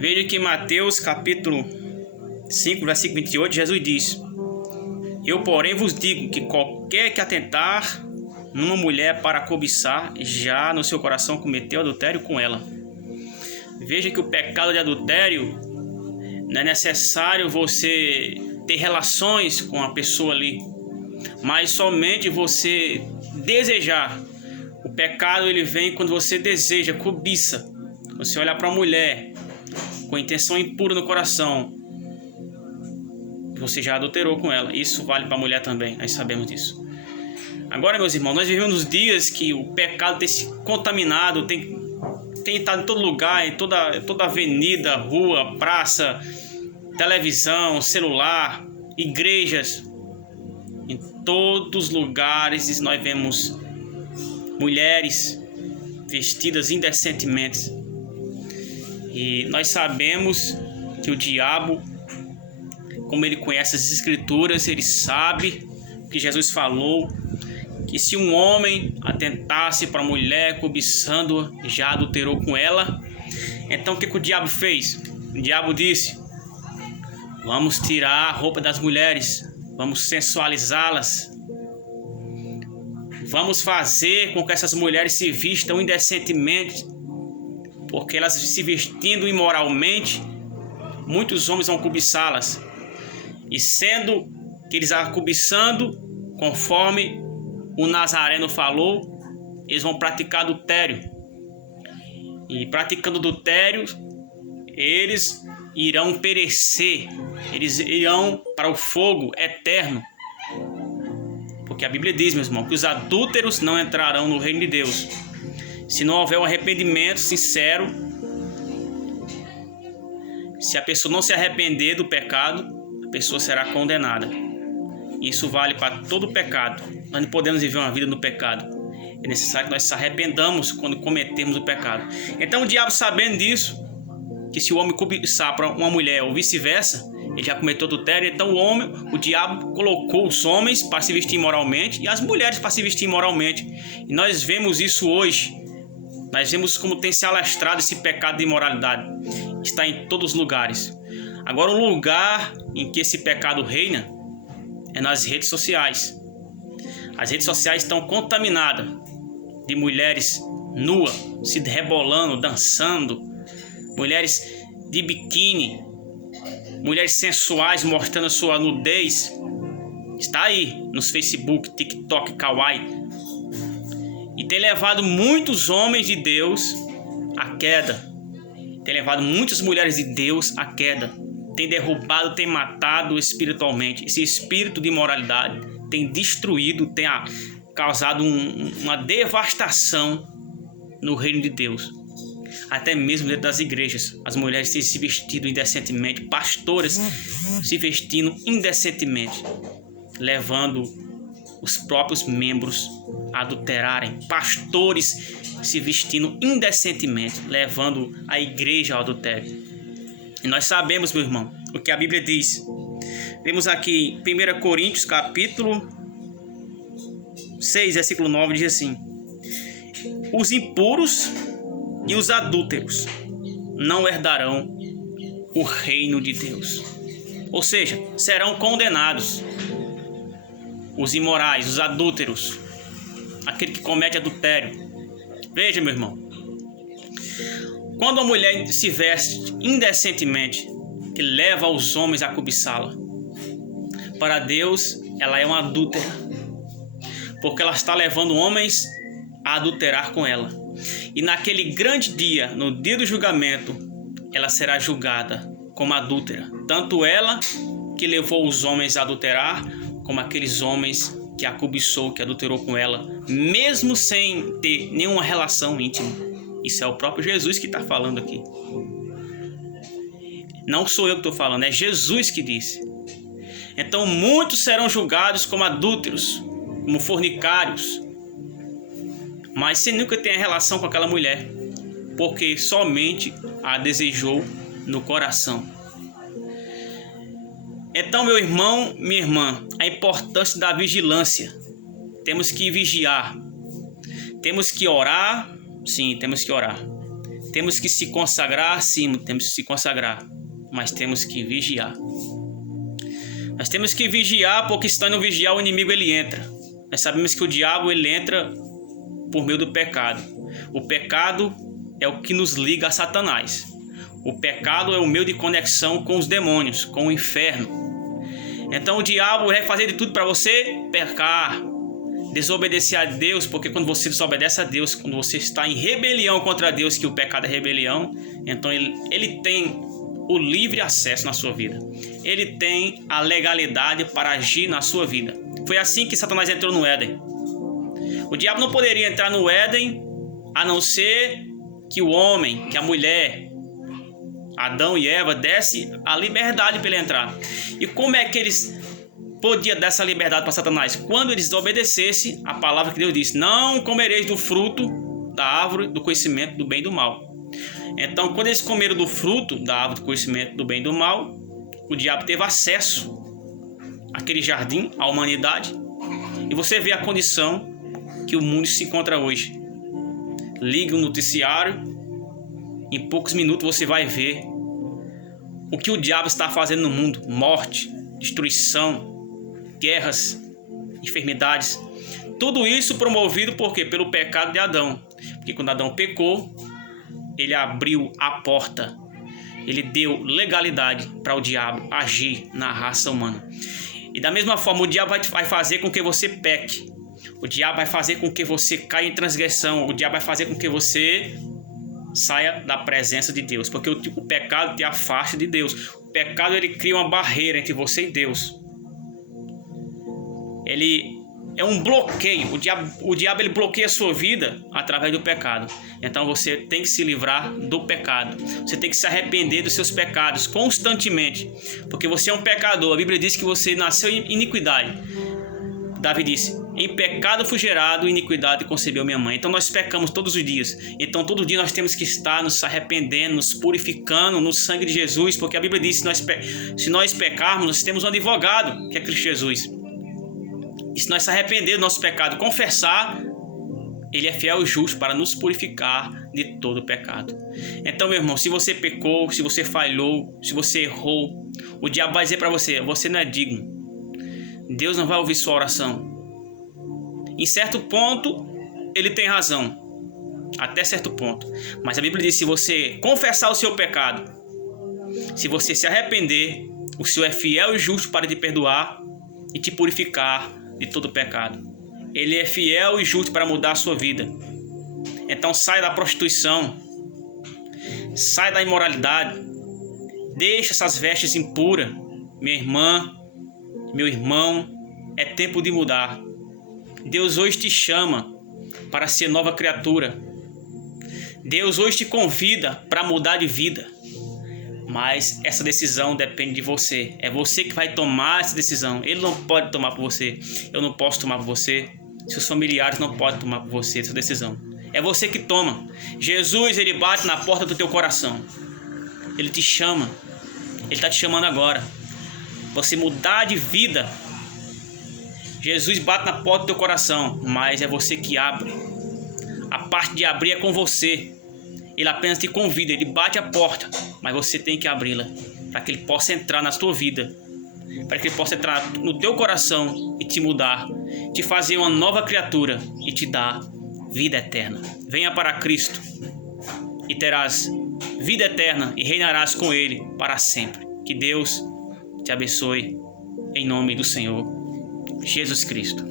Veja que em Mateus capítulo 5, versículo 28, Jesus diz: Eu, porém, vos digo que qualquer que atentar numa mulher para cobiçar, já no seu coração cometeu adultério com ela. Veja que o pecado de adultério não é necessário você ter relações com a pessoa ali, mas somente você desejar. O pecado ele vem quando você deseja, cobiça. Você olhar para a mulher com intenção impura no coração, você já adulterou com ela. Isso vale para a mulher também, nós sabemos disso. Agora, meus irmãos, nós vivemos nos dias que o pecado tem se contaminado, tem estado em todo lugar, em toda avenida, rua, praça, televisão, celular, igrejas. Em todos os lugares nós vemos mulheres vestidas indecentemente. E nós sabemos que o diabo, como ele conhece as escrituras, ele sabe que Jesus falou que se um homem atentasse para a mulher cobiçando-a, já adulterou com ela. Então o que o diabo fez? O diabo disse: vamos tirar a roupa das mulheres, vamos sensualizá-las, vamos fazer com que essas mulheres se vistam indecentemente, porque elas se vestindo imoralmente, muitos homens vão cobiçá-las. E sendo que eles a cobiçando, conforme o Nazareno falou, eles vão praticar adultério. E praticando adultério, eles irão perecer, eles irão para o fogo eterno. Porque a Bíblia diz, meus irmãos, que os adúlteros não entrarão no reino de Deus. Se não houver um arrependimento sincero, se a pessoa não se arrepender do pecado, a pessoa será condenada. Isso vale para todo pecado. Nós não podemos viver uma vida no pecado. É necessário que nós nos arrependamos quando cometemos o pecado. Então o diabo, sabendo disso, que se o homem cobiçar para uma mulher ou vice-versa, ele já cometeu adultério. Então o diabo colocou os homens para se vestir imoralmente e as mulheres para se vestir imoralmente. E nós vemos isso hoje. Nós vemos como tem se alastrado esse pecado de imoralidade. Está em todos os lugares. Agora, um lugar em que esse pecado reina é nas redes sociais. As redes sociais estão contaminadas de mulheres nuas, se rebolando, dançando, mulheres de biquíni, mulheres sensuais mostrando a sua nudez. Está aí nos Facebook, TikTok, Kawaii. E tem levado muitos homens de Deus à queda. Tem levado muitas mulheres de Deus à queda. Tem derrubado, tem matado espiritualmente. Esse espírito de imoralidade tem destruído, tem causado uma devastação no reino de Deus. Até mesmo dentro das igrejas. As mulheres têm se vestido indecentemente. Pastores se vestindo indecentemente. Levando os próprios membros a adulterarem. Pastores se vestindo indecentemente. Levando a igreja ao adultério. E nós sabemos, meu irmão, o que a Bíblia diz. Vemos aqui 1 Coríntios capítulo 6, versículo 9, diz assim: os impuros e os adúlteros não herdarão o reino de Deus. Ou seja, serão condenados os imorais, os adúlteros, aquele que comete adultério. Veja, meu irmão, quando a mulher se veste indecentemente, que leva os homens a cobiçá-la, para Deus ela é uma adúltera, porque ela está levando homens a adulterar com ela. E naquele grande dia, no dia do julgamento, ela será julgada como adúltera, tanto ela que levou os homens a adulterar, como aqueles homens que a cobiçou, que adulterou com ela, mesmo sem ter nenhuma relação íntima. Isso é o próprio Jesus que está falando aqui. Não sou eu que estou falando, é Jesus que disse. Então muitos serão julgados como adúlteros, como fornicários, mas sem nunca ter relação com aquela mulher, porque somente a desejou no coração. Então, meu irmão, minha irmã, a importância da vigilância. Temos que vigiar. Temos que orar. Sim, temos que orar. Temos que se consagrar, sim, temos que se consagrar, mas temos que vigiar. Nós temos que vigiar, porque estando no vigiar, o inimigo ele entra. Nós sabemos que o diabo ele entra por meio do pecado. O pecado é o que nos liga a Satanás. O pecado é o meio de conexão com os demônios, com o inferno. Então o diabo vai fazer de tudo para você pecar, desobedecer a Deus, porque quando você desobedece a Deus, quando você está em rebelião contra Deus, que o pecado é rebelião, então ele tem o livre acesso na sua vida. Ele tem a legalidade para agir na sua vida. Foi assim que Satanás entrou no Éden. O diabo não poderia entrar no Éden a não ser que o homem, que a mulher, Adão e Eva, desse a liberdade para ele entrar. E como é que eles podiam dar essa liberdade para Satanás? Quando eles desobedecessem a palavra que Deus disse: não comereis do fruto da árvore do conhecimento do bem e do mal. Então, quando eles comeram do fruto da árvore do conhecimento do bem e do mal, o diabo teve acesso àquele jardim, à humanidade. E você vê a condição que o mundo se encontra hoje. Liga o noticiário, em poucos minutos você vai ver o que o diabo está fazendo no mundo: morte, destruição, guerras, enfermidades. Tudo isso promovido por quê? Pelo pecado de Adão. Porque quando Adão pecou, ele abriu a porta, ele deu legalidade para o diabo agir na raça humana. E da mesma forma, o diabo vai fazer com que você peque. O diabo vai fazer com que você caia em transgressão. O diabo vai fazer com que você saia da presença de Deus. Porque o pecado te afasta de Deus. O pecado ele cria uma barreira entre você e Deus. Ele é um bloqueio. O diabo ele bloqueia a sua vida através do pecado. Então você tem que se livrar do pecado. Você tem que se arrepender dos seus pecados constantemente. Porque você é um pecador. A Bíblia diz que você nasceu em iniquidade. Davi disse: em pecado fui gerado, em iniquidade concebeu minha mãe. Então nós pecamos todos os dias. Então todo dia nós temos que estar nos arrependendo, nos purificando no sangue de Jesus. Porque a Bíblia diz que se nós pecarmos, nós temos um advogado, que é Cristo Jesus. E se nós se arrepender do nosso pecado, confessar, Ele é fiel e justo para nos purificar de todo pecado. Então, meu irmão, se você pecou, se você falhou, se você errou, o diabo vai dizer para você: você não é digno. Deus não vai ouvir sua oração. Em certo ponto, ele tem razão. Até certo ponto. Mas a Bíblia diz: se você confessar o seu pecado, se você se arrepender, o Senhor é fiel e justo para te perdoar e te purificar de todo pecado. Ele é fiel e justo para mudar a sua vida. Então sai da prostituição, sai da imoralidade, deixa essas vestes impuras. Minha irmã, meu irmão, é tempo de mudar. Deus hoje te chama para ser nova criatura. Deus hoje te convida para mudar de vida. Mas essa decisão depende de você. É você que vai tomar essa decisão. Ele não pode tomar por você. Eu não posso tomar por você. Seus familiares não podem tomar por você essa decisão. É você que toma. Jesus, ele bate na porta do teu coração. Ele te chama. Ele está te chamando agora. Você mudar de vida. Jesus bate na porta do teu coração, mas é você que abre. A parte de abrir é com você. Ele apenas te convida, ele bate a porta, mas você tem que abri-la para que ele possa entrar na tua vida, para que ele possa entrar no teu coração e te mudar, te fazer uma nova criatura e te dar vida eterna. Venha para Cristo e terás vida eterna e reinarás com Ele para sempre. Que Deus te abençoe em nome do Senhor Jesus Cristo.